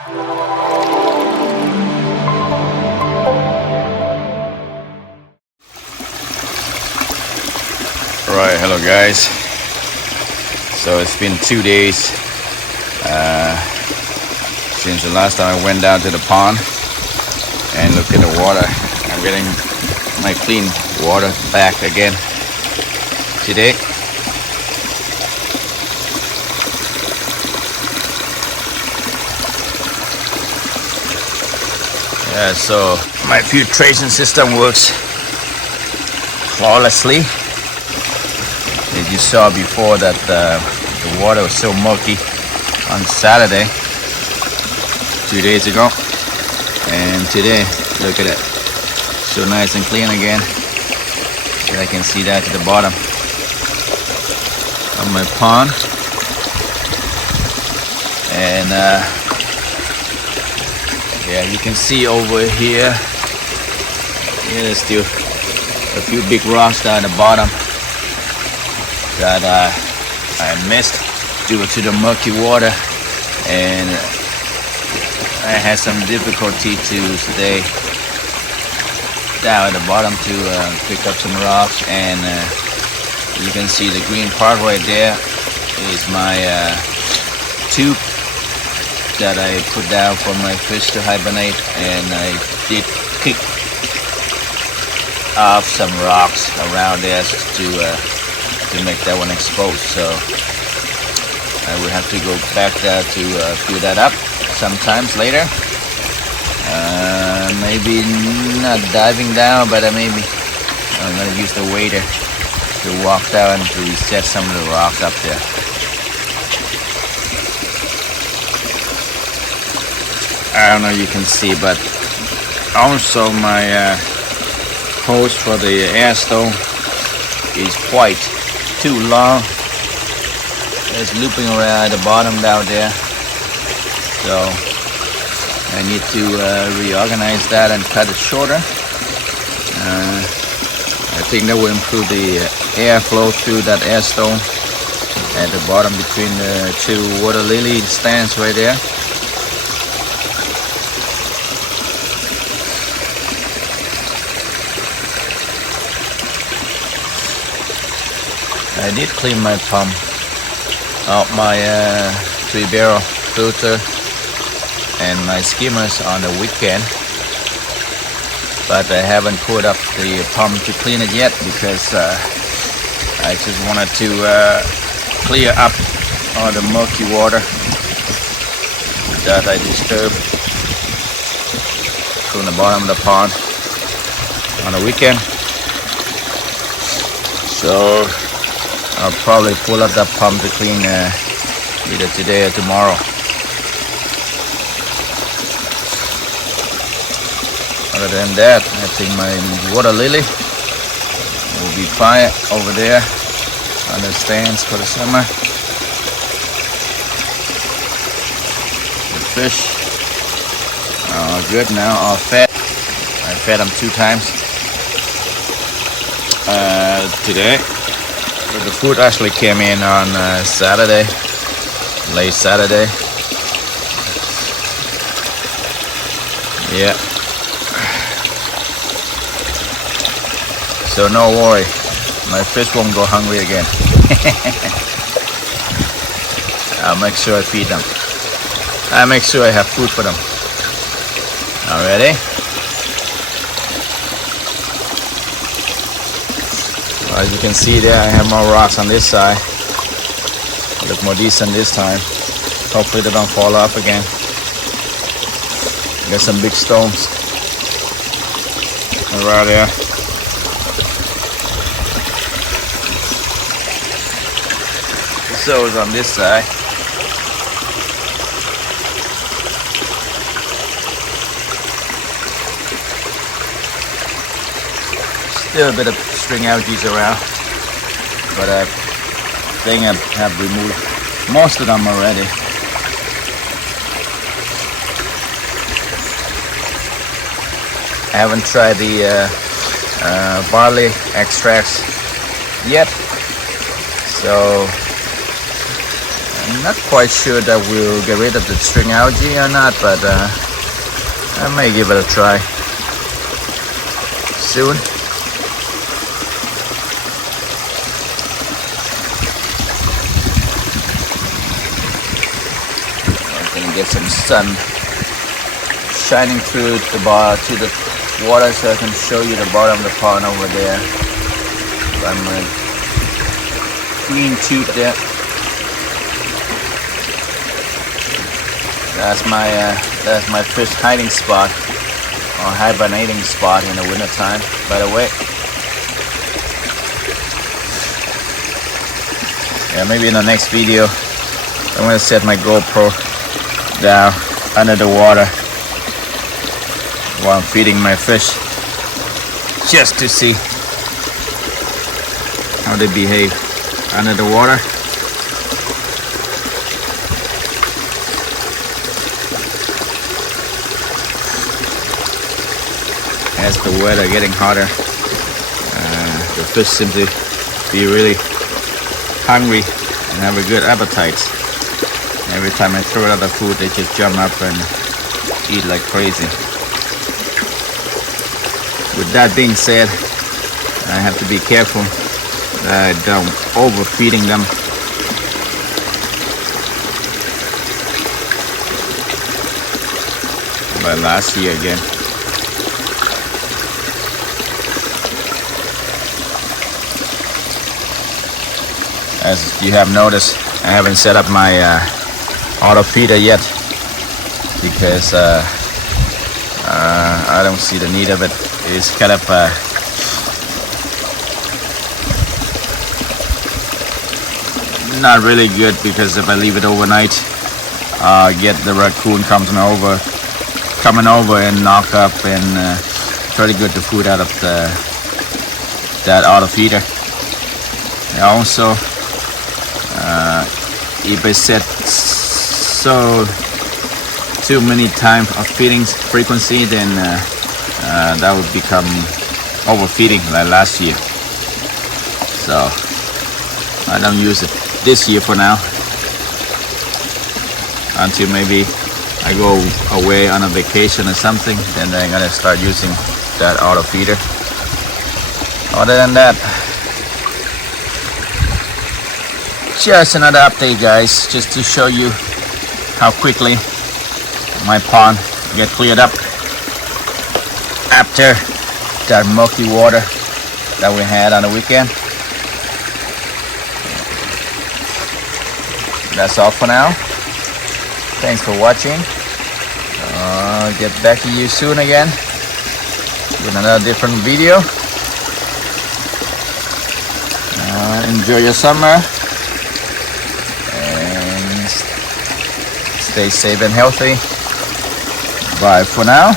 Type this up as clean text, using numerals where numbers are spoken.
Right, hello guys. So it's been 2 days since the last time I went down to the pond and looked at the water. I'm getting my clean water back again today. Yeah, so my filtration system works flawlessly. As you saw before that the water was so murky on Saturday 2 days ago, and today look at it, so nice and clean again. So I can see that at the bottom of my pond, and yeah, you can see over here, there's still a few big rocks down at the bottom that I missed due to the murky water, and I had some difficulty to stay down at the bottom to pick up some rocks. And you can see the green part right there is my tube that I put down for my fish to hibernate, and I did pick off some rocks around there to make that one exposed. So I will have to go back there to fill that up sometimes later. Maybe not diving down, but maybe I'm gonna use the waiter to walk down to reset some of the rocks up there. I don't know if you can see, but also my hose for the air stone is quite too long. It's looping around at the bottom down there, so I need to reorganize that and cut it shorter. I think that will improve the airflow through that air stone at the bottom between the two water lily stands right there. I did clean my pump out, my 3-barrel filter and my skimmers on the weekend, but I haven't put up the pump to clean it yet because I just wanted to clear up all the murky water that I disturbed from the bottom of the pond on the weekend. So I'll probably pull up that pump to clean either today or tomorrow. Other than that, I think my water lily will be fine over there on the stands for the summer. The fish are good now, all fed. I fed them 2 times today. But the food actually came in on Saturday, late Saturday. Yeah. So no worry, my fish won't go hungry again. I'll make sure I feed them. I'll make sure I have food for them. Already? As you can see there, I have more rocks on this side. Look more decent this time. Hopefully they don't fall off again. Got some big stones right there. So it's on this side. Still a bit of string algae around, but I think I have removed most of them already. I haven't tried the barley extracts yet, so I'm not quite sure that we'll get rid of the string algae or not, but I may give it a try soon. I'm gonna get some sun shining through the water so I can show you the bottom of the pond over there. I'm a green tube there. That's my fish hiding spot, or hibernating spot in the winter time, by the way. Yeah, maybe in the next video I'm gonna set my GoPro down under the water while I'm feeding my fish, just to see how they behave under the water. As the weather getting hotter, the fish simply be really hungry and have a good appetite. Every time I throw out the food, they just jump up and eat like crazy. With that being said, I have to be careful that I don't overfeeding them. But last year again. As you have noticed, I haven't set up my auto feeder yet because I don't see the need of it. It's kind of not really good, because if I leave it overnight, get the raccoon coming over and knock up and try to get the food out of that auto feeder. And also, if I set too many times of feeding frequency, then that would become overfeeding like last year. So I don't use it this year for now, until maybe I go away on a vacation or something. Then I'm gonna start using that auto feeder. Other than that, just another update, guys, just to show you how quickly my pond get cleared up after that murky water that we had on the weekend. That's all for now. Thanks for watching. I'll get back to you soon again with another different video. Enjoy your summer. Stay safe and healthy. Bye for now.